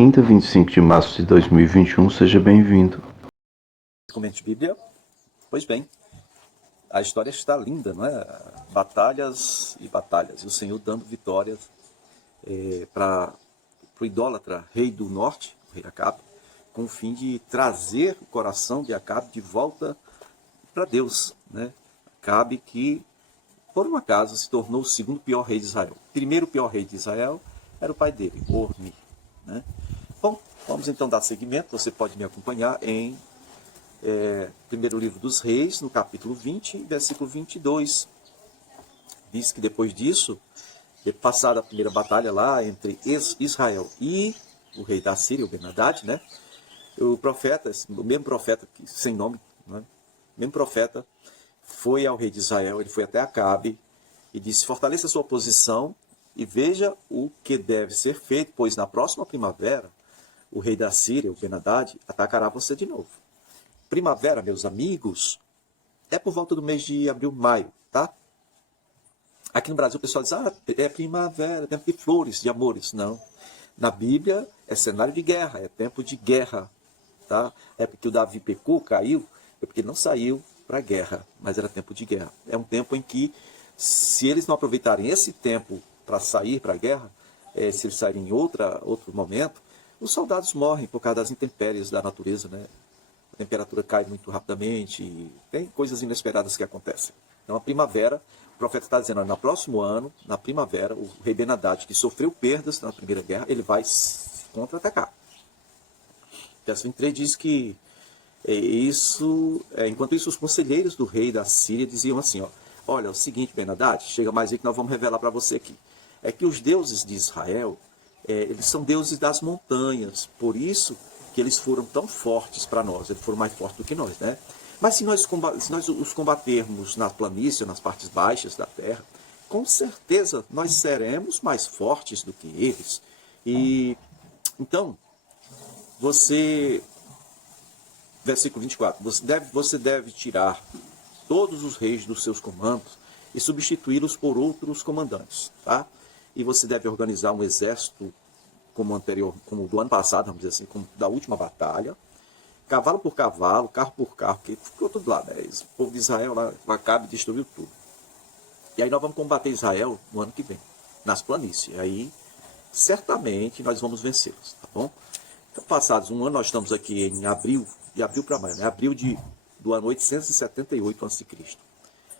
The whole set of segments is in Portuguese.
quinta, 25 de março de 2021, seja bem-vindo. Comente Bíblia. Pois bem, a história está linda, não é? Batalhas e batalhas. E o Senhor dando vitórias para o idólatra rei do norte, o rei Acabe, com o fim de trazer o coração de Acabe de volta para Deus, né? Acabe que, por um acaso, se tornou o segundo pior rei de Israel. O primeiro pior rei de Israel era o pai dele, Orni, né? Bom, vamos então dar seguimento. Você pode me acompanhar em primeiro livro dos Reis, no capítulo 20, versículo 22. Diz que depois disso, passada a primeira batalha lá entre Israel e o rei da Síria, o Ben-Hadad, né? O profeta, o mesmo profeta, sem nome, né? O mesmo profeta, foi ao rei de Israel, ele foi até Acabe e disse: fortaleça a sua posição e veja o que deve ser feito, pois na próxima primavera, o rei da Síria, o Ben-Hadad, atacará você de novo. Primavera, meus amigos, é por volta do mês de abril, maio, tá? Aqui no Brasil o pessoal diz, é primavera, tempo de flores, de amores. Não. Na Bíblia é cenário de guerra, é tempo de guerra, tá? É porque o Davi pecou, caiu, é porque ele não saiu para a guerra, mas era tempo de guerra. É um tempo em que, se eles não aproveitarem esse tempo para sair para a guerra, se eles saírem em outro momento, os soldados morrem por causa das intempéries da natureza, né? A temperatura cai muito rapidamente, tem coisas inesperadas que acontecem. Então, a primavera, o profeta está dizendo, no próximo ano, na primavera, o rei Ben-Hadad, que sofreu perdas na Primeira Guerra, ele vai contra-atacar. Verso 23 diz que enquanto isso, os conselheiros do rei da Síria diziam assim, olha, é o seguinte, Ben-Hadad, chega mais aí que nós vamos revelar para você aqui. É que os deuses de Israel, eles são deuses das montanhas, por isso que eles foram tão fortes para nós, eles foram mais fortes do que nós, né? Mas se nós os combatermos na planície, nas partes baixas da terra, com certeza nós seremos mais fortes do que eles. E então, versículo 24, você deve tirar todos os reis dos seus comandos e substituí-los por outros comandantes, tá? E você deve organizar um exército como o do ano passado, vamos dizer assim, como da última batalha, cavalo por cavalo, carro por carro, porque ficou tudo lá, né? O povo de Israel lá, Acabe destruiu tudo. E aí nós vamos combater Israel no ano que vem, nas planícies. E aí, certamente, nós vamos vencê-los, tá bom? Então, passados um ano, nós estamos aqui em abril, de abril para maio, né? Abril do ano 878 a.C.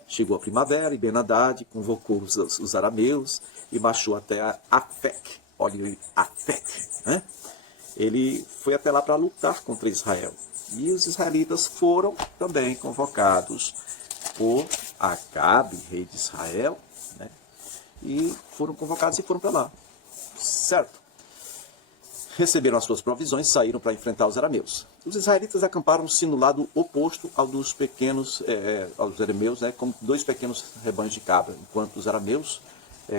Chegou a primavera e Ben-Hadad convocou os arameus e marchou até Afec. Olha, Afec, né? Ele foi até lá para lutar contra Israel. E os israelitas foram também convocados por Acabe, rei de Israel, né? E foram convocados e foram para lá. Certo? Receberam as suas provisões e saíram para enfrentar os arameus. Os israelitas acamparam-se no lado oposto ao dos pequenos, aos arameus, né, como dois pequenos rebanhos de cabra, enquanto os arameus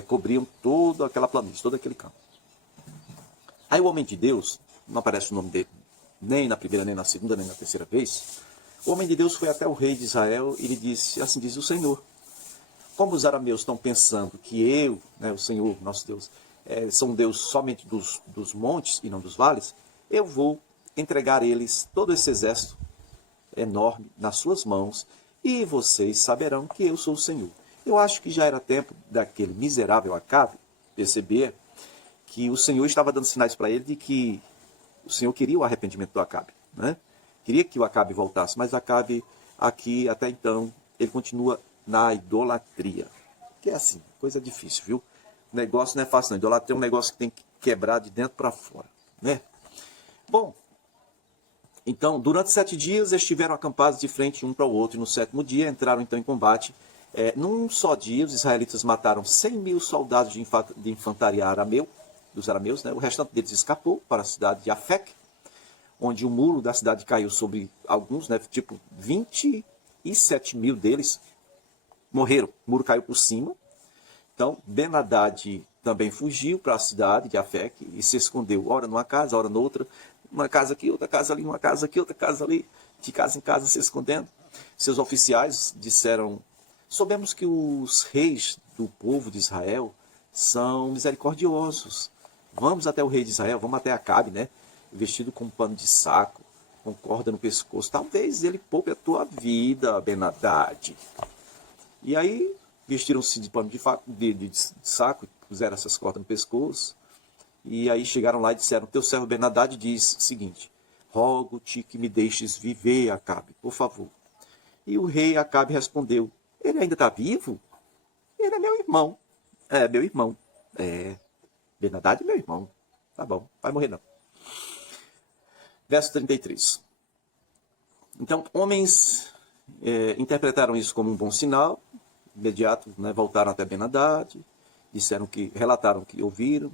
cobriam toda aquela planície, todo aquele campo. Aí o homem de Deus, não aparece o nome dele, nem na primeira, nem na segunda, nem na terceira vez, o homem de Deus foi até o rei de Israel e lhe disse, assim diz o Senhor, como os arameus estão pensando que eu, né, o Senhor, nosso Deus, sou um Deus somente dos montes e não dos vales, eu vou entregar eles, todo esse exército enorme, nas suas mãos, e vocês saberão que eu sou o Senhor. Eu acho que já era tempo daquele miserável Acabe perceber que o Senhor estava dando sinais para ele de que o Senhor queria o arrependimento do Acabe, né? Queria que o Acabe voltasse, mas o Acabe, aqui, até então, ele continua na idolatria. Que é assim, coisa difícil, viu? O negócio não é fácil não. Idolatria é um negócio que tem que quebrar de dentro para fora, né? Bom, então, durante 7 dias, eles estiveram acampados de frente um para o outro, e no 7º dia entraram então em combate. Num só dia, os israelitas mataram 100.000 soldados de infantaria dos arameus, né? O restante deles escapou para a cidade de Afec, onde o muro da cidade caiu sobre alguns, né? Tipo, 27.000 deles morreram. O muro caiu por cima. Então, Ben-Hadad também fugiu para a cidade de Afec e se escondeu, ora numa casa, ora noutra, uma casa aqui, outra casa ali, uma casa aqui, outra casa ali, de casa em casa se escondendo. Seus oficiais disseram, soubemos que os reis do povo de Israel são misericordiosos vamos até o rei de Israel, vamos até Acabe, né? Vestido com um pano de saco, com corda no pescoço. Talvez ele poupe a tua vida, Ben-Hadad. E aí, vestiram-se de pano de saco, puseram essas cordas no pescoço. E aí chegaram lá e disseram, teu servo Ben-Hadad diz o seguinte, rogo-te que me deixes viver, Acabe, por favor. E o rei Acabe respondeu, ele ainda está vivo? Ele é meu irmão. É, meu irmão. É, Ben-Hadad é meu irmão. Tá bom, vai morrer não. Verso 33. Então, homens interpretaram isso como um bom sinal, imediato, né, voltaram até Ben-Hadad, relataram que ouviram,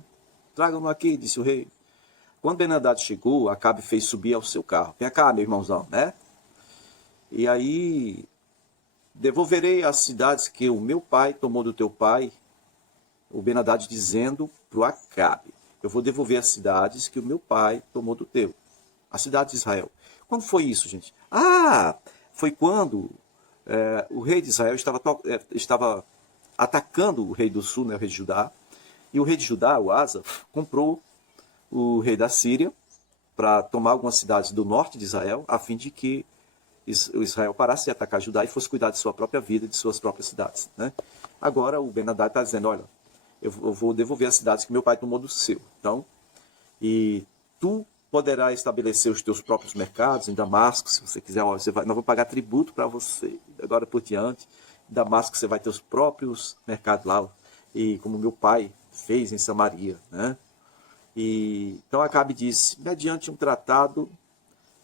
tragam-no aqui, disse o rei. Quando Ben-Hadad chegou, Acabe fez subir ao seu carro. Vem cá, meu irmãozão, né? E aí, devolverei as cidades que o meu pai tomou do teu pai, o Ben-Hadad dizendo para o Acabe, eu vou devolver as cidades que o meu pai tomou do teu, a cidade de Israel. Quando foi isso, gente? Foi quando o rei de Israel estava atacando o rei do sul, né, o rei de Judá, e o rei de Judá, o Asa, comprou o rei da Síria para tomar algumas cidades do norte de Israel, a fim de que Israel parasse de atacar Judá e fosse cuidar de sua própria vida e de suas próprias cidades. Né? Agora o Ben-Hadad está dizendo, olha, eu vou devolver as cidades que meu pai tomou do seu. Então, e tu poderás estabelecer os teus próprios mercados em Damasco, se você quiser, nós vamos pagar tributo para você, agora por diante. Em Damasco você vai ter os próprios mercados lá, e como meu pai fez em Samaria. Né? E, então Acabe disse, mediante um tratado,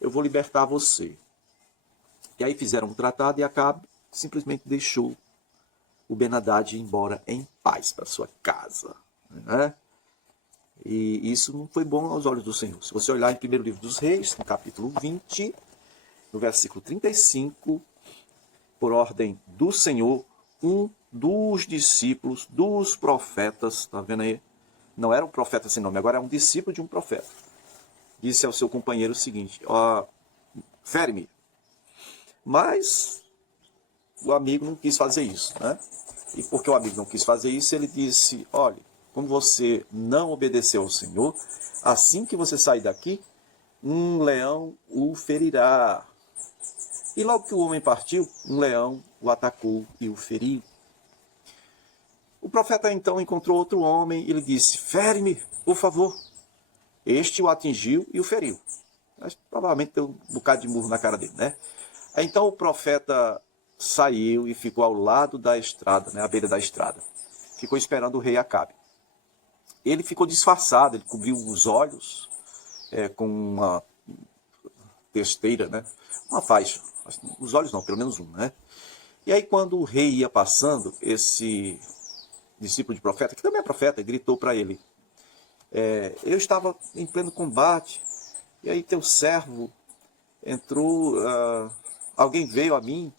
eu vou libertar você. E aí fizeram um tratado e Acabe simplesmente deixou o Ben-Hadad ir embora em paz para sua casa. Né? E isso não foi bom aos olhos do Senhor. Se você olhar em 1º livro dos Reis, no capítulo 20, no versículo 35, por ordem do Senhor, um dos discípulos, dos profetas, está vendo aí? Não era um profeta sem nome, agora é um discípulo de um profeta. Disse ao seu companheiro o seguinte, fere-me. Mas o amigo não quis fazer isso, né? E porque o amigo não quis fazer isso, ele disse, olha, como você não obedeceu ao Senhor, assim que você sair daqui, um leão o ferirá. E logo que o homem partiu, um leão o atacou e o feriu. O profeta então encontrou outro homem e lhe disse, fere-me, por favor. Este o atingiu e o feriu. Mas provavelmente deu um bocado de murro na cara dele, né? Então o profeta saiu e ficou ao lado da estrada, né, à beira da estrada. Ficou esperando o rei Acabe. Ele ficou disfarçado, ele cobriu os olhos com uma testeira, né, uma faixa. Os olhos não, pelo menos um, né? E aí quando o rei ia passando, esse discípulo de profeta, que também é profeta, gritou para ele, eu estava em pleno combate, e aí teu servo entrou, alguém veio a mim,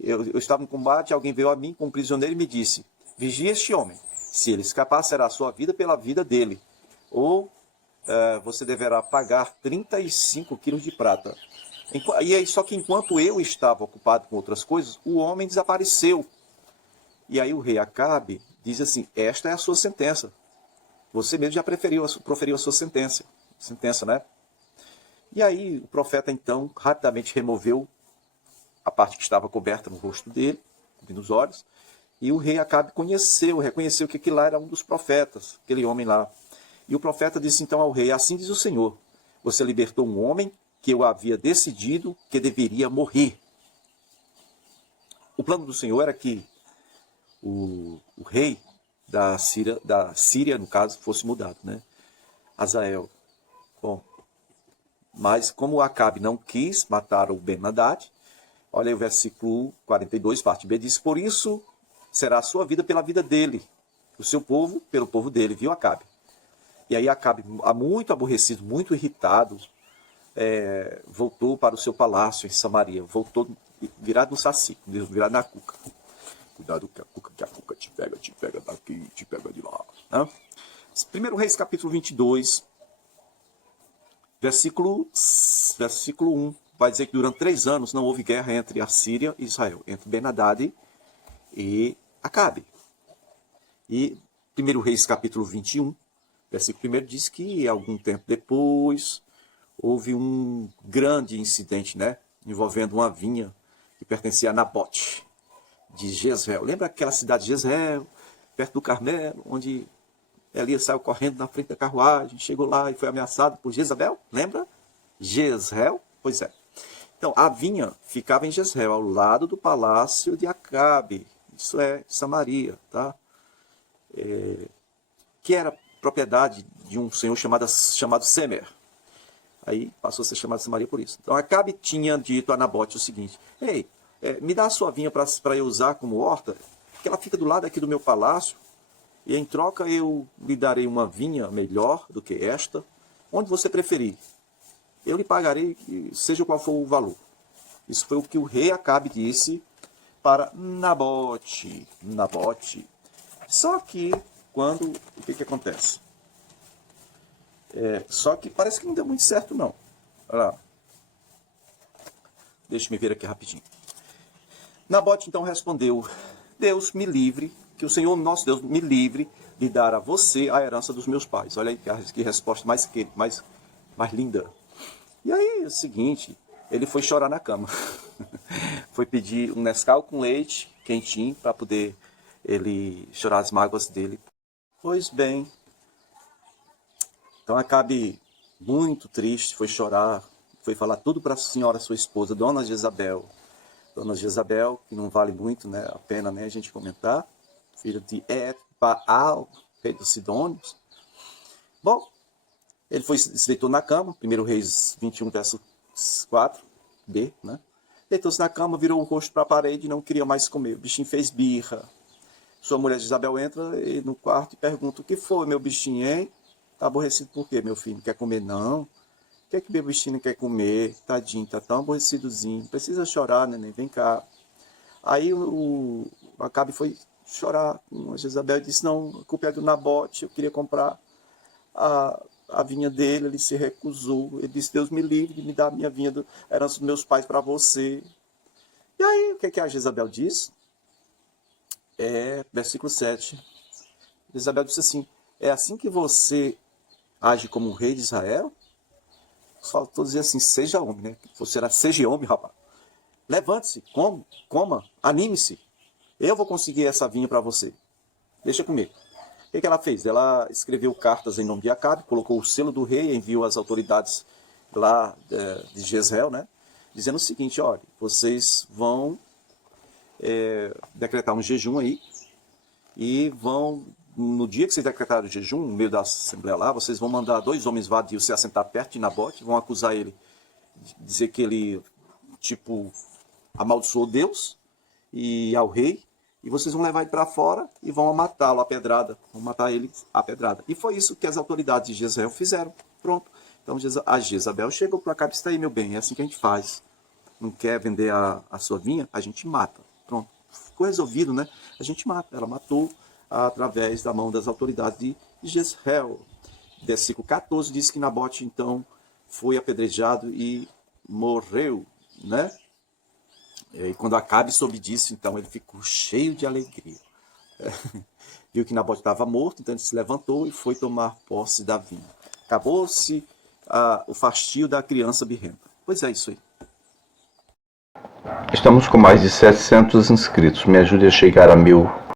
eu estava em combate, alguém veio a mim com um prisioneiro e me disse, vigie este homem, se ele escapar será a sua vida pela vida dele, ou você deverá pagar 35 quilos de prata. E aí, só que enquanto eu estava ocupado com outras coisas, o homem desapareceu. E aí o rei Acabe diz assim, esta é a sua sentença. Você mesmo já proferiu a sua sentença, né? E aí o profeta então rapidamente removeu a parte que estava coberta no rosto dele, cobrindo os olhos, e o rei Acabe reconheceu que aquele lá era um dos profetas, aquele homem lá. E o profeta disse então ao rei, assim diz o Senhor, você libertou um homem que eu havia decidido que deveria morrer. O plano do Senhor era que o rei da Síria, no caso, fosse mudado, né? Hazael. Bom, mas como Acabe não quis matar o Ben-Hadad, olha aí o versículo 42, parte B, diz, por isso será a sua vida pela vida dele, o seu povo pelo povo dele, viu Acabe? E aí Acabe, muito aborrecido, muito irritado, voltou para o seu palácio em Samaria, voltou virado no saci, virado na cuca. Cuidado que a cuca te pega daqui, te pega de lá. Né? 1 Reis capítulo 22, versículo 1, vai dizer que durante 3 anos não houve guerra entre a Síria e Israel, entre Ben-Hadad e Acabe. E 1 Reis capítulo 21 Versículo 1 diz que algum tempo depois houve um grande incidente, né, envolvendo uma vinha que pertencia a Nabote de Jezreel. Lembra aquela cidade de Jezreel, perto do Carmelo, onde Elias saiu correndo na frente da carruagem, chegou lá e foi ameaçado por Jezabel? Lembra? Jezreel? Pois é. Então, a vinha ficava em Jezreel, ao lado do palácio de Acabe. Isso é Samaria, tá? Que era propriedade de um senhor chamado Semer. Aí passou a ser chamado Samaria por isso. Então, Acabe tinha dito a Nabote o seguinte: ei, me dá a sua vinha para eu usar como horta, porque ela fica do lado aqui do meu palácio, e em troca eu lhe darei uma vinha melhor do que esta, onde você preferir. Eu lhe pagarei, seja qual for o valor. Isso foi o que o rei Acabe disse para Nabote. Só que, o que acontece? Só que parece que não deu muito certo, não. Olha lá. Deixa eu ver aqui rapidinho. Nabote então respondeu: Deus me livre, que o Senhor nosso Deus me livre de dar a você a herança dos meus pais. Olha aí que resposta mais linda. E aí, é o seguinte, ele foi chorar na cama. Foi pedir um Nescau com leite quentinho para poder ele chorar as mágoas dele. Pois bem, então Acabe, muito triste, foi chorar, foi falar tudo para a senhora, sua esposa, Dona Jezabel. Dona Jezabel, que não vale muito, né, a pena, né, a gente comentar, filha de Baal, rei dos Sidônios. Bom, ele se deitou na cama, 1 Reis 21, verso 4b, né? Deitou-se na cama, virou o rosto para a parede e não queria mais comer. O bichinho fez birra. Sua mulher Jezabel entra no quarto e pergunta: o que foi, meu bichinho, hein? Tá aborrecido por quê, meu filho? Não quer comer, não? O que é que meu bichinho não quer comer? Tadinho, tá tão aborrecidozinho. Não precisa chorar, neném, vem cá. Aí o Acabe foi chorar com a Jezabel e disse: não, a culpa é do Nabote, eu queria comprar a vinha dele, ele se recusou. Ele disse: Deus me livre de me dar a minha vinha, herança dos meus pais para você. E aí, o que a Jezabel diz? Versículo 7. Jezabel disse assim: é assim que você age como rei de Israel? Faltou dizer assim: seja homem, né? Você era, seja homem, rapaz. Levante-se, coma, anime-se. Eu vou conseguir essa vinha para você. Deixa comigo. O que ela fez? Ela escreveu cartas em nome de Acabe, colocou o selo do rei, enviou às autoridades lá de Jezreel, né? Dizendo o seguinte: olha, vocês vão decretar um jejum aí, e vão, no dia que vocês decretarem o jejum, no meio da assembleia lá, vocês vão mandar 2 homens vadios se assentar perto de Nabote, vão acusar ele, dizer que ele, amaldiçoou Deus e ao rei, e vocês vão levar ele para fora e vão matá-lo a pedrada, vão matar ele a pedrada. E foi isso que as autoridades de Jezreel fizeram. Pronto. Então a Jezabel chegou para cá e disse: aí, meu bem, é assim que a gente faz. Não quer vender a sua vinha? A gente mata. Pronto. Ficou resolvido, né? A gente mata. Ela matou através da mão das autoridades de Jezreel. Versículo 14 diz que Nabote, então, foi apedrejado e morreu, né? E quando Acabe soube disso, então, ele ficou cheio de alegria. Viu que Nabote estava morto, então ele se levantou e foi tomar posse da vinha. Acabou-se o fastio da criança birrenta. Pois é, isso aí. Estamos com mais de 700 inscritos. Me ajude a chegar a 1000.